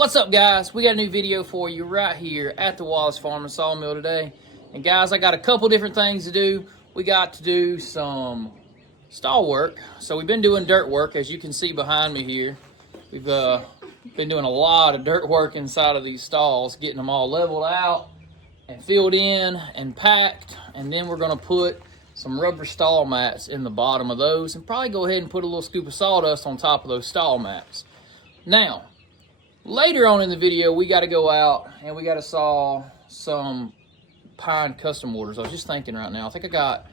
What's up, guys? We got a new video for you right here at the Wallace Farm and Sawmill today. And guys, I got a couple different things to do. We got to do some stall work. So we've been doing dirt work, as you can see behind me here. We've been doing a lot of dirt work inside of these stalls, getting them all leveled out and filled in and packed. And then we're gonna put some rubber stall mats in the bottom of those and probably go ahead and put a little scoop of sawdust on top of those stall mats. Now, later on in the video, we got to go out and we got to saw some pine custom orders. I was just thinking right now, I think I got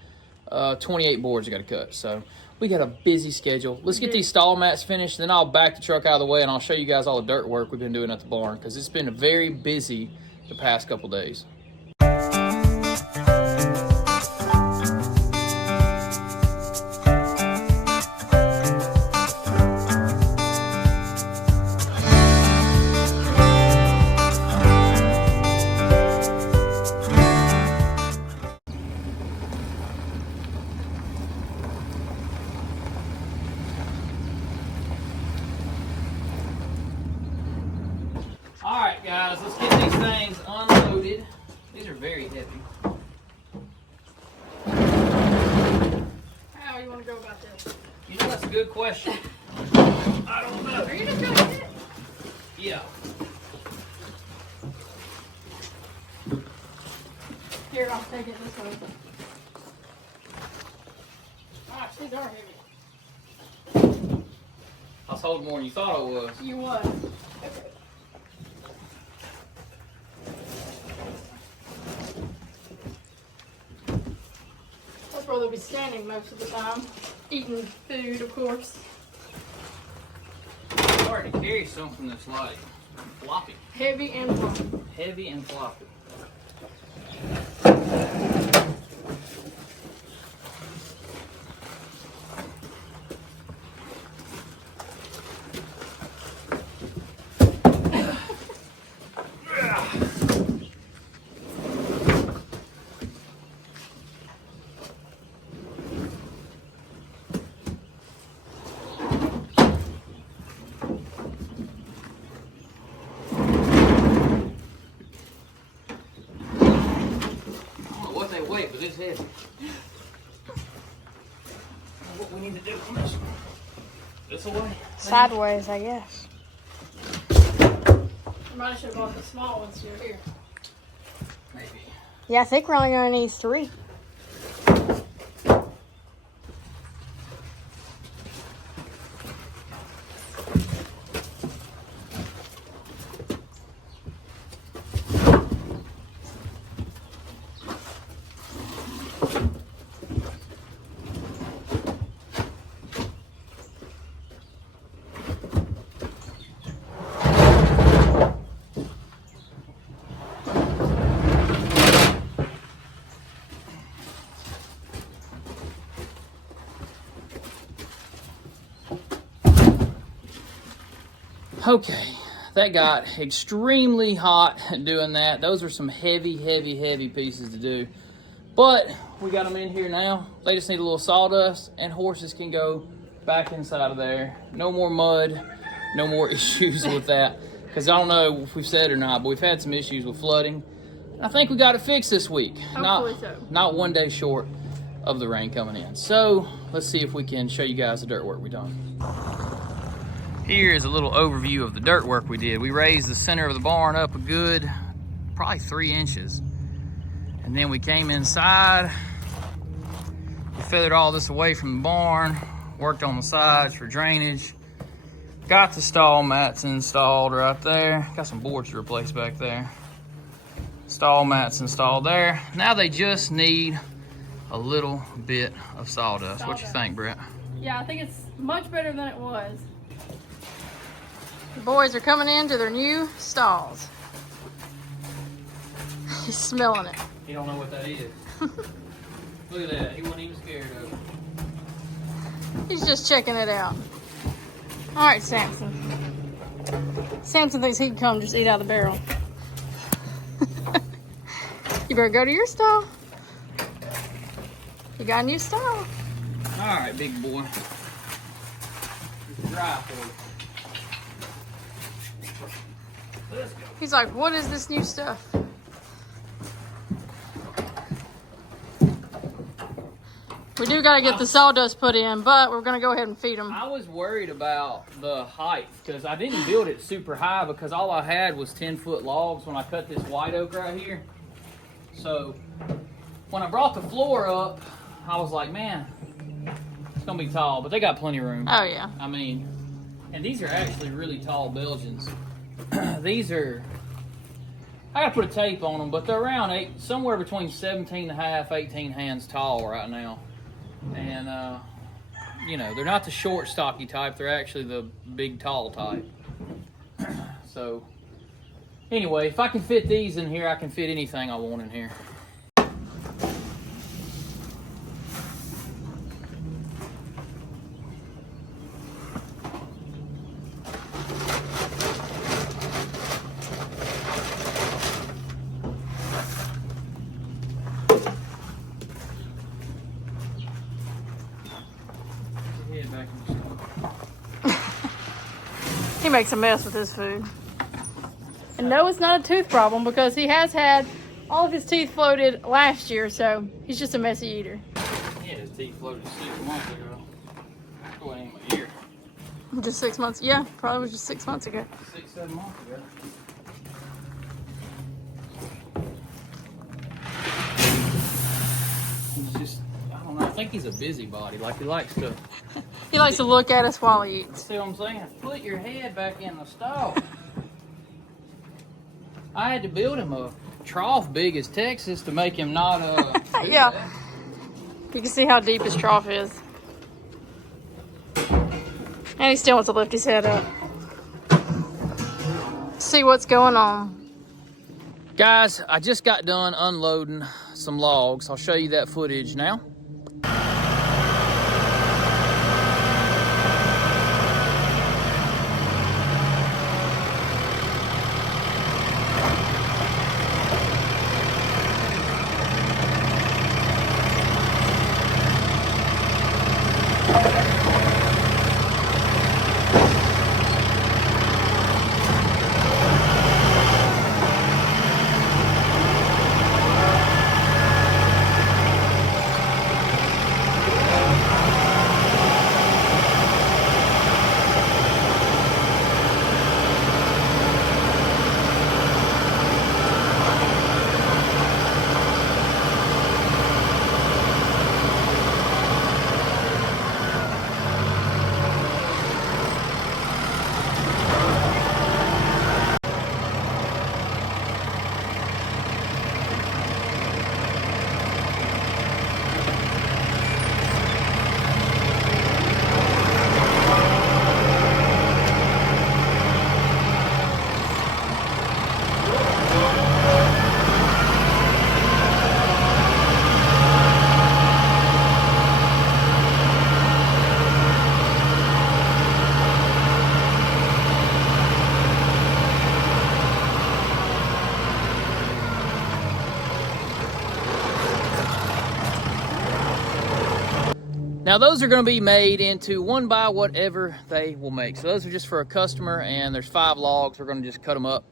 28 boards I got to cut. So we got a busy schedule. Let's get these stall mats finished, then I'll back the truck out of the way and I'll show you guys all the dirt work we've been doing at the barn, because it's been very busy the past couple days. Alright guys, let's get these things unloaded. These are very heavy. How you want to go about this? You know, that's a good question. I don't know. Are you just going to hit it? Yeah. Here, I'll take it this way. Gosh, these are heavy. I was holding more than you thought I was. You was. Okay. That's where they'll be standing most of the time. Eating food, of course. It's hard to carry something that's like floppy. Heavy and floppy. Heavy and floppy. Wait, but it's heavy. What we need to do on this one? This away? Sideways, I guess. You might have should have bought the small ones here. Maybe. Yeah, I think we're only going to need 3. Okay, that got extremely hot doing that. Those are some heavy pieces to do. But we got them in here now. They just need a little sawdust and horses can go back inside of there. No more mud, no more issues with that. Because I don't know if we've said it or not, but we've had some issues with flooding. I think we got it fixed this week. Hopefully so. Not one day short of the rain coming in. So let's see if we can show you guys the dirt work we've done. Here is a little overview of the dirt work we did. We raised the center of the barn up a good, probably 3 inches. And then we came inside, we feathered all this away from the barn, worked on the sides for drainage, got the stall mats installed right there. Got some boards to replace back there. Stall mats installed there. Now they just need a little bit of sawdust. What you think, Brett? Yeah, I think it's much better than it was. The boys are coming into their new stalls. He's smelling it. He don't know what that is. Look at that. He wasn't even scared of it. He's just checking it out. All right, Samson. Samson thinks he can come just eat out of the barrel. You better go to your stall. You got a new stall. All right, big boy. Dry for you. Let's go. He's like, what is this new stuff? We do got to get the sawdust put in, but we're going to go ahead and feed them. I was worried about the height because I didn't build it super high because all I had was 10-foot logs when I cut this white oak right here. So when I brought the floor up, I was like, man, it's going to be tall, but they got plenty of room. Oh, yeah. I mean, and these are actually really tall Belgians. These are, I got to put a tape on them, but they're around somewhere between 17 and a half, 18 hands tall right now. And, you know, they're not the short, stocky type. They're actually the big, tall type. So, anyway, if I can fit these in here, I can fit anything I want in here. He makes a mess with his food. And no, it's not a tooth problem because he has had all of his teeth floated last year, so he's just a messy eater. He had his teeth floated 6 months ago. Go in my ear. Just 6 months? Yeah, probably was just 6 months ago. 6, 7 months ago. He's just, I don't know, I think he's a busybody. Like, he likes to... He likes to look at us while he eats. See what I'm saying? Put your head back in the stall. I had to build him a trough big as Texas to make him not Yeah. That. You can see how deep his trough is. And he still wants to lift his head up. See what's going on. Guys, I just got done unloading some logs. I'll show you that footage now. Now those are going to be made into one by whatever they will make. So those are just for a customer, and there's 5 logs. We're going to just cut them up,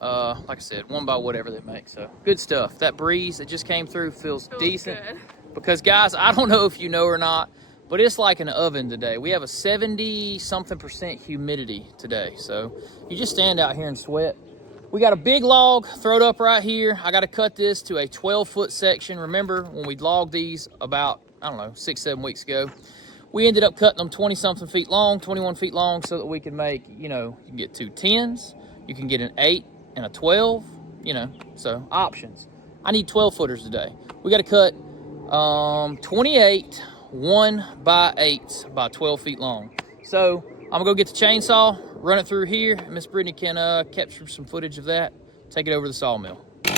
like I said, one by whatever they make. So good stuff. That breeze that just came through feels decent. Good. Because guys, I don't know if you know or not, but it's like an oven today. We have a 70-something% humidity today. So you just stand out here and sweat. We got a big log throwed up right here. I got to cut this to a 12-foot section. Remember when we logged these about, I don't know, 6, 7 weeks ago, we ended up cutting them 20-something feet long, 21 feet long, so that we can make, you know, you can get 2 10s, you can get an 8 and a 12, you know, so options. I need 12-footers today. We got to cut 28 1x8 by 12 feet long. So I'm gonna go get the chainsaw, run it through here, and Miss Brittany can capture some footage of that, take it over to the sawmill. She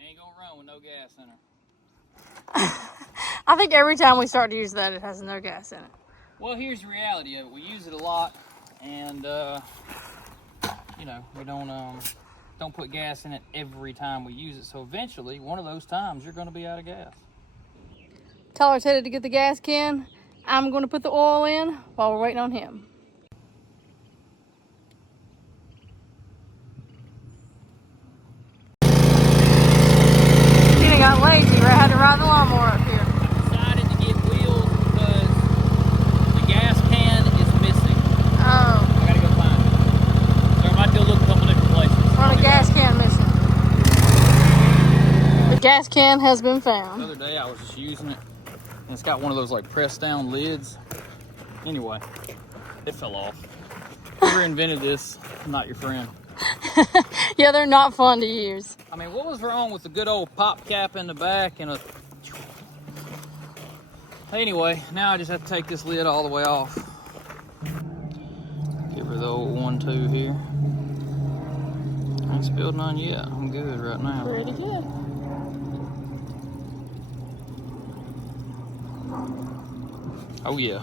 ain't gonna run with no gas in her. I think every time we start to use that, it has no gas in it. Well, here's the reality of it. We use it a lot, and, you know, we don't put gas in it every time we use it. So eventually, one of those times, you're going to be out of gas. Tyler's headed to get the gas can. I'm going to put the oil in while we're waiting on him. He got lazy, right? Had to ride the lawnmower up here. I decided to get wheels because the gas can is missing. Oh. I gotta go find it. So I might go look a couple different places. We're on a gas can missing. The gas can has been found. The other day I was just using it, and it's got one of those like press down lids. Anyway, it fell off. Whoever invented this, not your friend. Yeah, they're not fun to use. I mean, what was wrong with the good old pop cap in the back and a... Anyway, now I just have to take this lid all the way off. Give her the old 1-2 here. I ain't spilled none yet. I'm good right now. Pretty good. Oh yeah.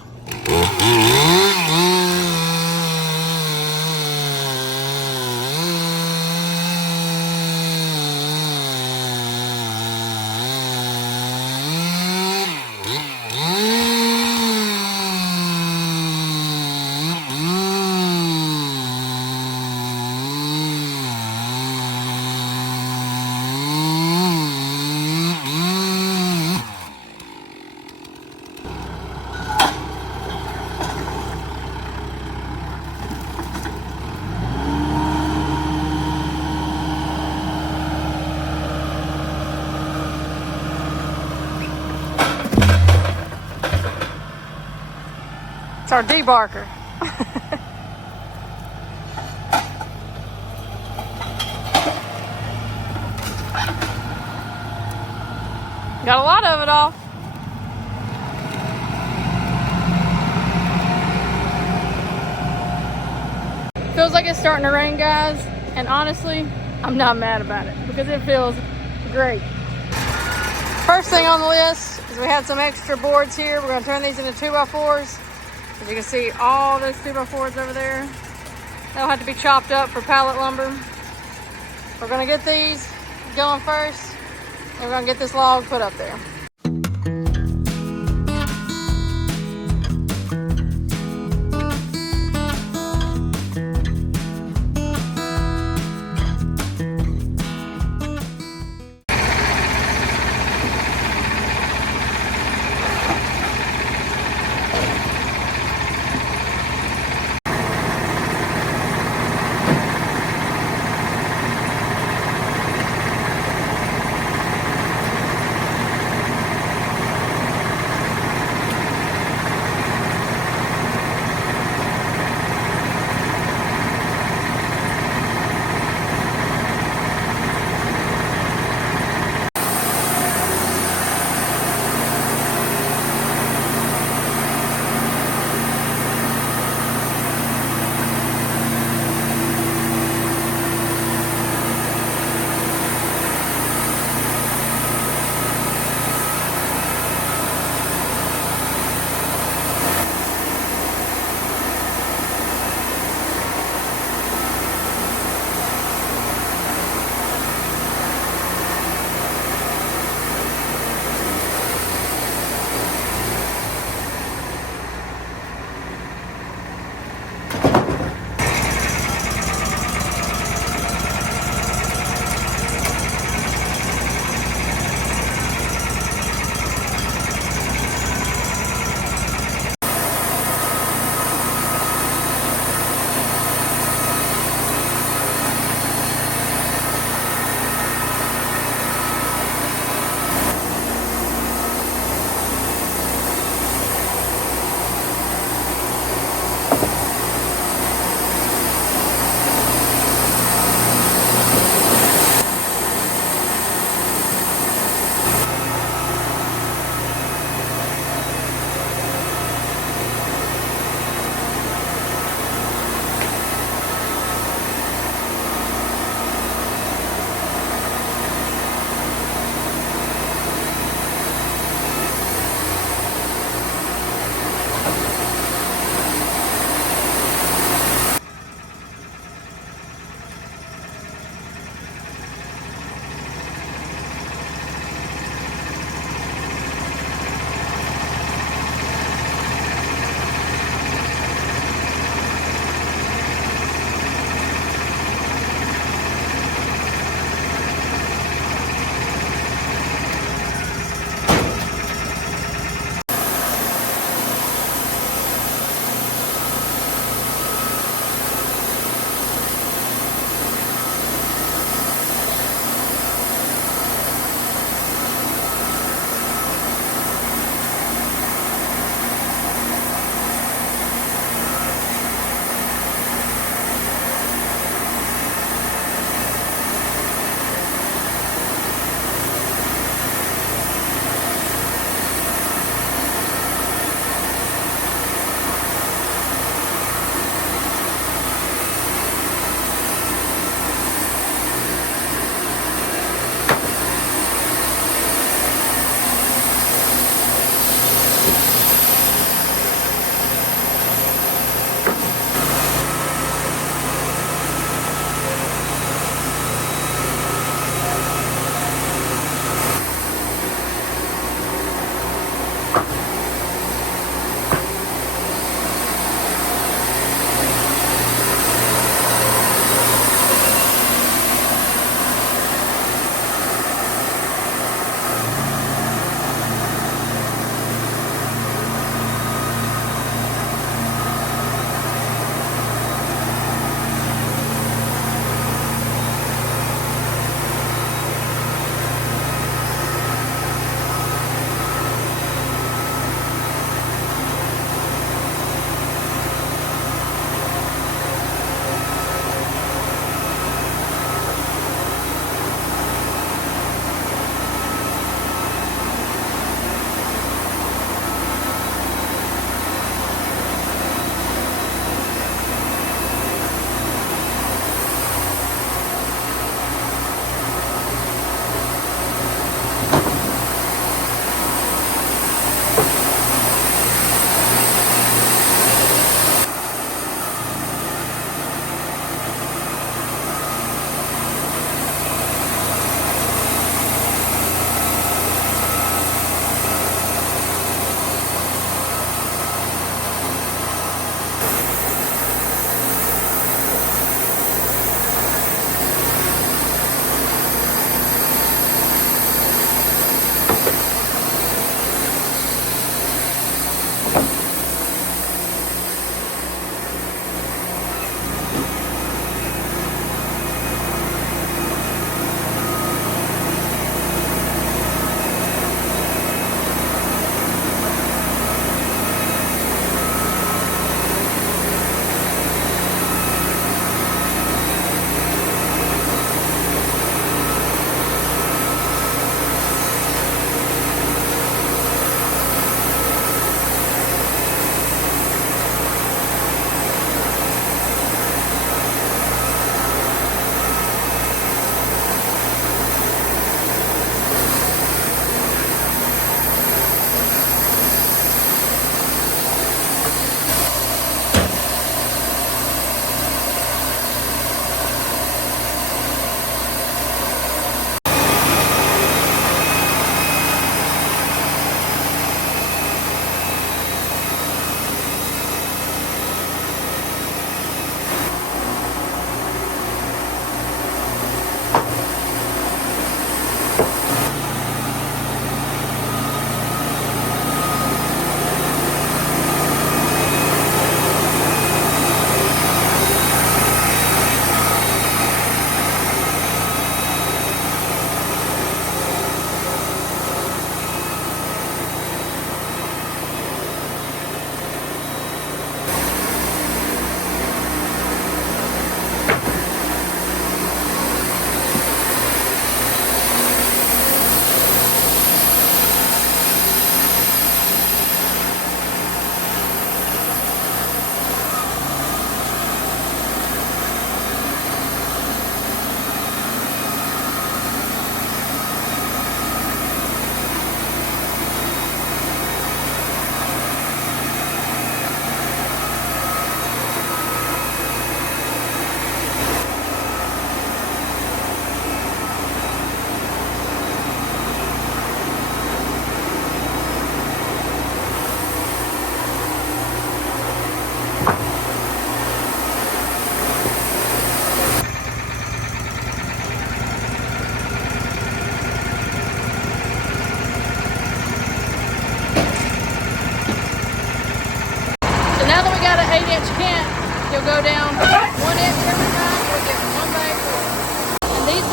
It's our debarker. Got a lot of it off. Feels like it's starting to rain, guys, and honestly, I'm not mad about it because it feels great. First thing on the list is we had some extra boards here. We're going to turn these into 2x4s. As you can see, all those 2x4s over there, they'll have to be chopped up for pallet lumber. We're going to get these going first, and we're going to get this log put up there.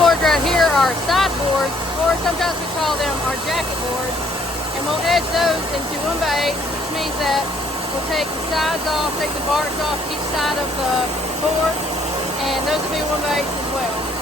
boards right here are side boards, or sometimes we call them our jacket boards. And we'll edge those into 1x8, which means that we'll take the sides off, take the barks off each side of the board, and those will be 1x8 as well.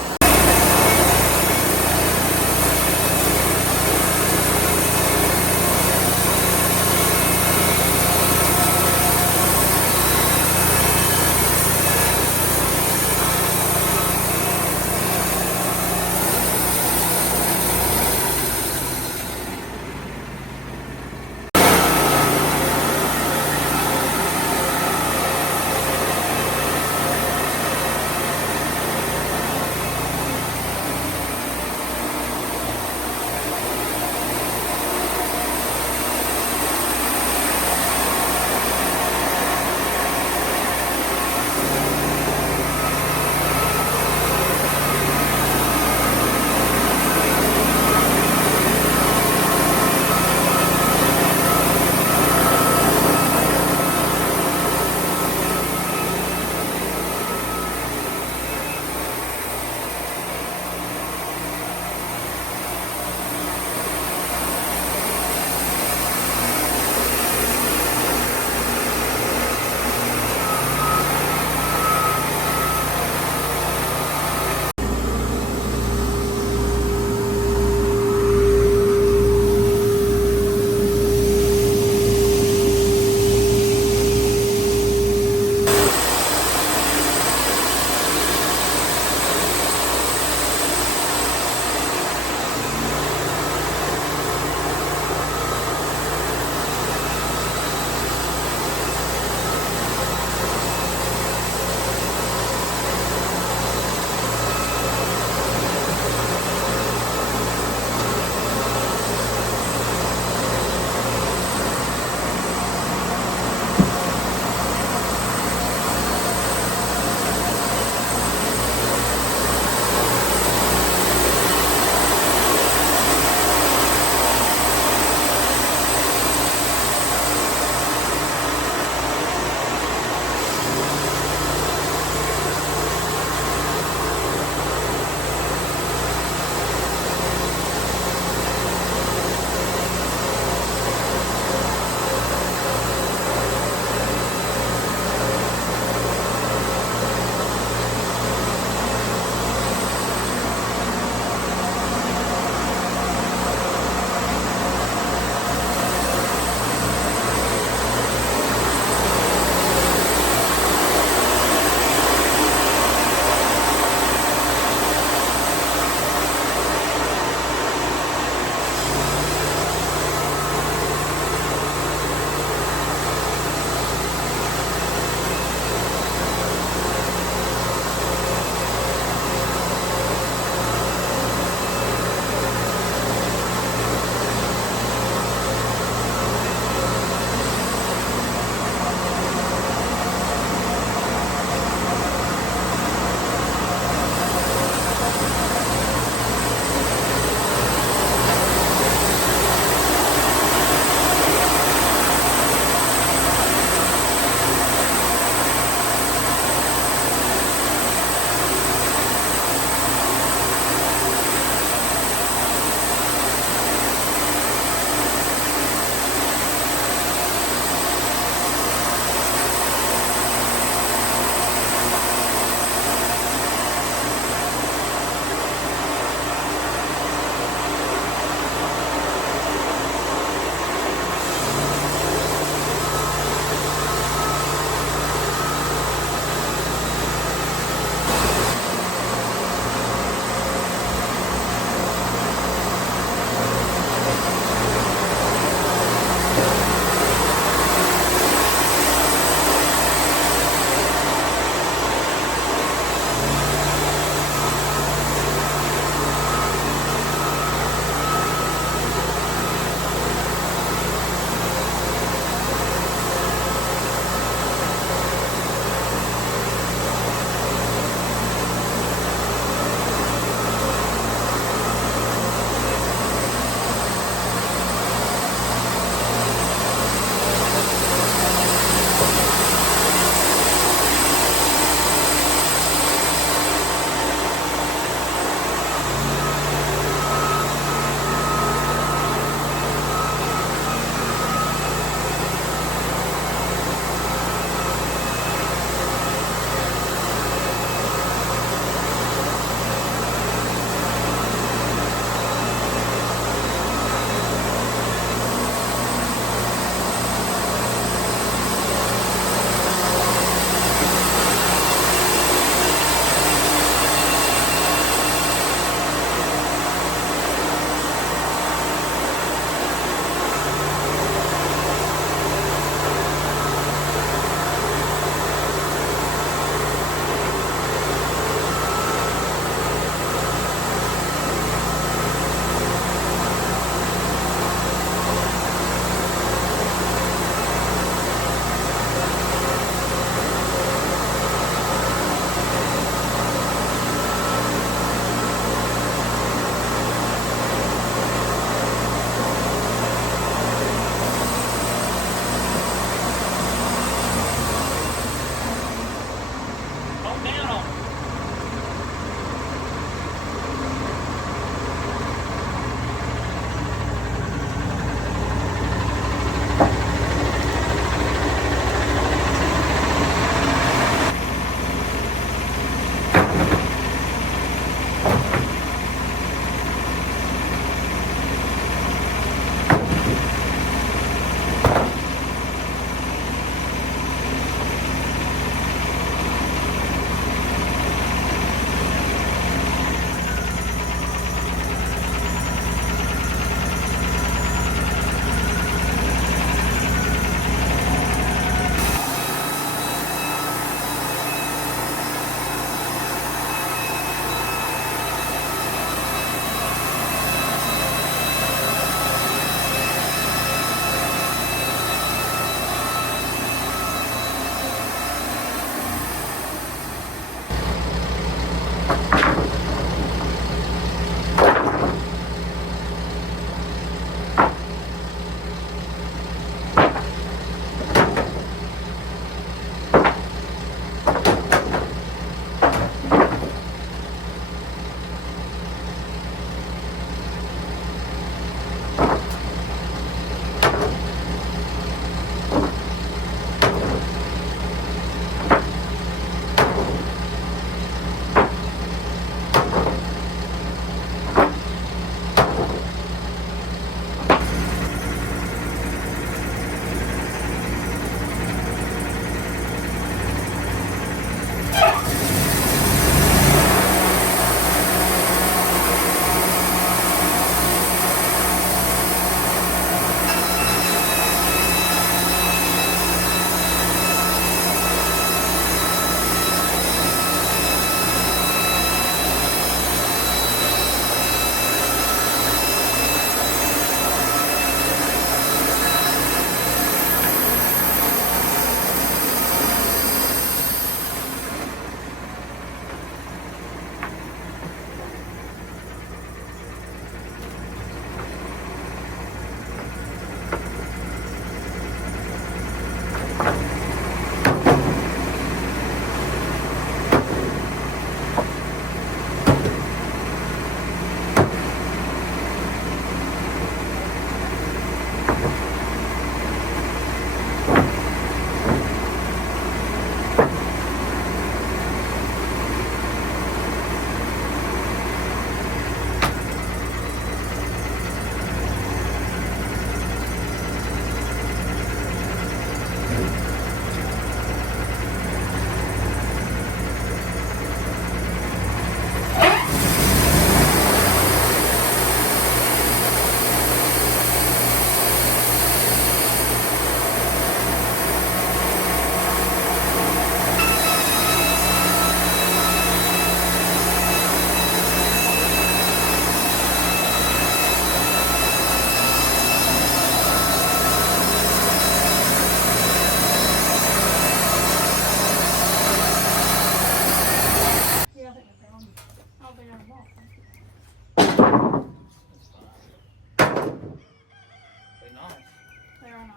They are nice.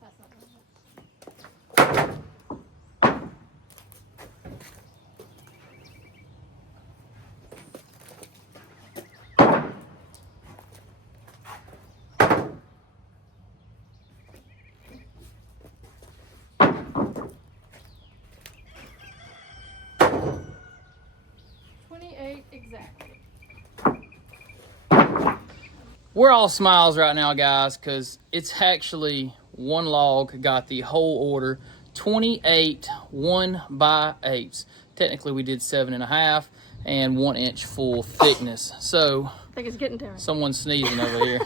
That's not good. 28 exactly. We're all smiles right now, guys, because it's actually one log got the whole order, 28 1x8s. Technically, we did 7.5 and 1 inch full thickness. So I think it's getting to me. someone's sneezing over here.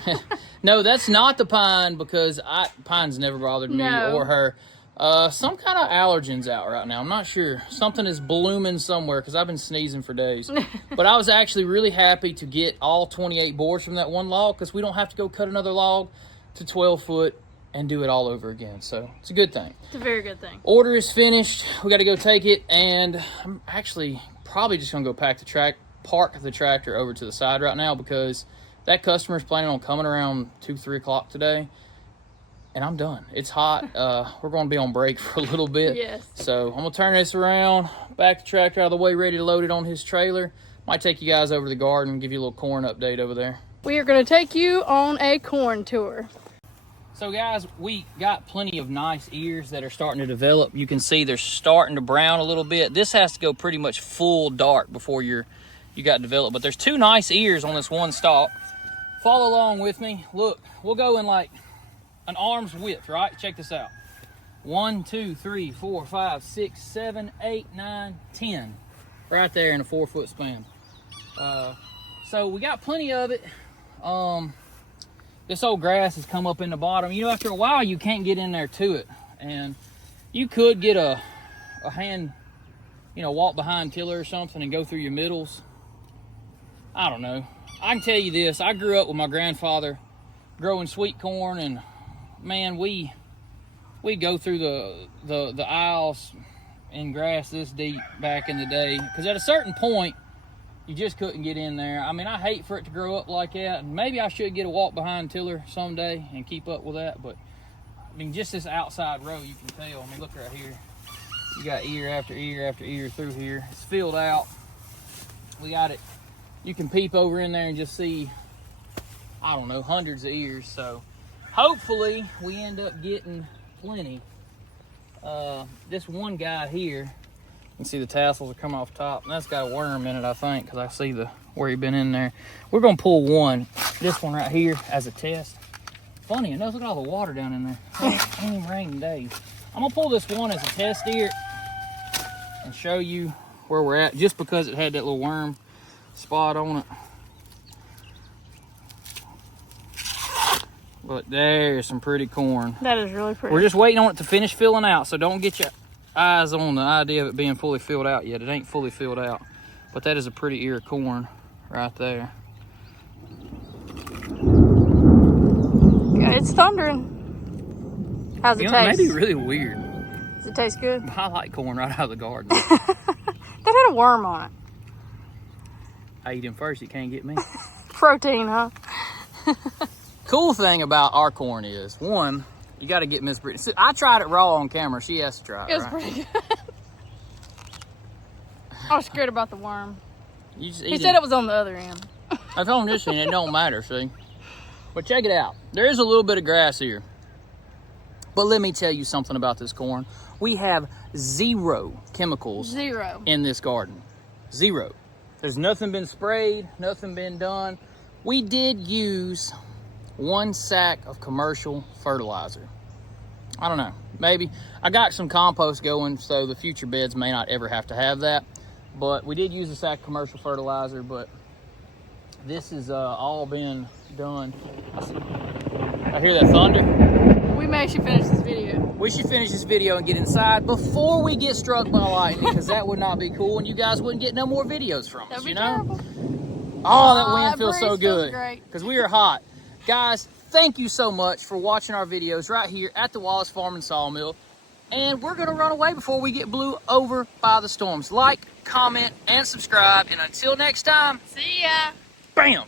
No, that's not the pine, because pine's never bothered me or her. Some kind of allergen's out right now. I'm not sure. Something is blooming somewhere, because I've been sneezing for days. But I was actually really happy to get all 28 boards from that one log, because we don't have to go cut another log to 12 foot and do it all over again. So it's a good thing. It's a very good thing. Order is finished. We got to go take it, and I'm actually probably just gonna go park the tractor over to the side right now, because that customer's planning on coming around 2-3 o'clock today, and I'm done. It's hot. We're gonna be on break for a little bit. Yes. So I'm gonna turn this around, back the tractor out of the way, ready to load it on his trailer. Might take you guys over to the garden, give you a little corn update over there. We are going to take you on a corn tour. So guys, we got plenty of nice ears that are starting to develop. You can see they're starting to brown a little bit. This has to go pretty much full dark before you got developed. But there's 2 nice ears on this one stalk. Follow along with me. Look, we'll go in like an arm's width, right? Check this out. 1, 2, 3, 4, 5, 6, 7, 8, 9, 10. Right there in a 4 foot span. So we got plenty of it. This old grass has come up in the bottom. You know, after a while, you can't get in there to it. And you could get a hand, walk behind tiller or something and go through your middles. I don't know. I can tell you this. I grew up with my grandfather growing sweet corn, and man, we go through the aisles in grass this deep back in the day. Because at a certain point, you just couldn't get in there. I mean, I hate for it to grow up like that. And maybe I should get a walk behind tiller someday and keep up with that. But, I mean, just this outside row, you can tell. I mean, look right here. You got ear after ear after ear through here. It's filled out. We got it. You can peep over in there and just see, I don't know, hundreds of ears. So, hopefully, we end up getting plenty. This one guy here, you can see the tassels are coming off top, and that's got a worm in it, I think, because I see where he been in there. We're gonna pull this one right here as a test. Funny enough, look at all the water down in there. It ain't even raining days. I'm gonna pull this one as a test ear and show you where we're at, just because it had that little worm spot on it. But there's some pretty corn. That is really pretty. We're just waiting on it to finish filling out, so don't get your eyes on the idea of it being fully filled out yet. It ain't fully filled out, but that is a pretty ear of corn right there. Yeah, it's thundering. How's it taste? Maybe really weird. Does it taste good? I like corn right out of the garden. That had a worm on it. I eat him first, you can't get me. Protein, huh? Cool thing about our corn is, one, you got to get Miss Brittany. I tried it raw on camera. She has to try it. It was right? pretty good. I was scared about the worm. You just He said it was on the other end. I told him this and it don't matter, see? But check it out. There is a little bit of grass here. But let me tell you something about this corn. We have 0 chemicals 0 in this garden. 0. There's nothing been sprayed, nothing been done. We did use 1 sack of commercial fertilizer. I don't know, maybe. I got some compost going, so the future beds may not ever have to have that. But we did use a sack of commercial fertilizer, but this has all been done. I hear that thunder. We may should finish this video. We should finish this video and get inside before we get struck by lightning, because that would not be cool, and you guys wouldn't get no more videos from us, That'd be you know? terrible. Oh, that wind That feels so breeze good. feels great. Because we are hot. Guys, thank you so much for watching our videos right here at the Wallace Farm and Sawmill. and we're gonna run away before we get blew over by the storms. Like, comment, and subscribe, and until next time, See ya. bam!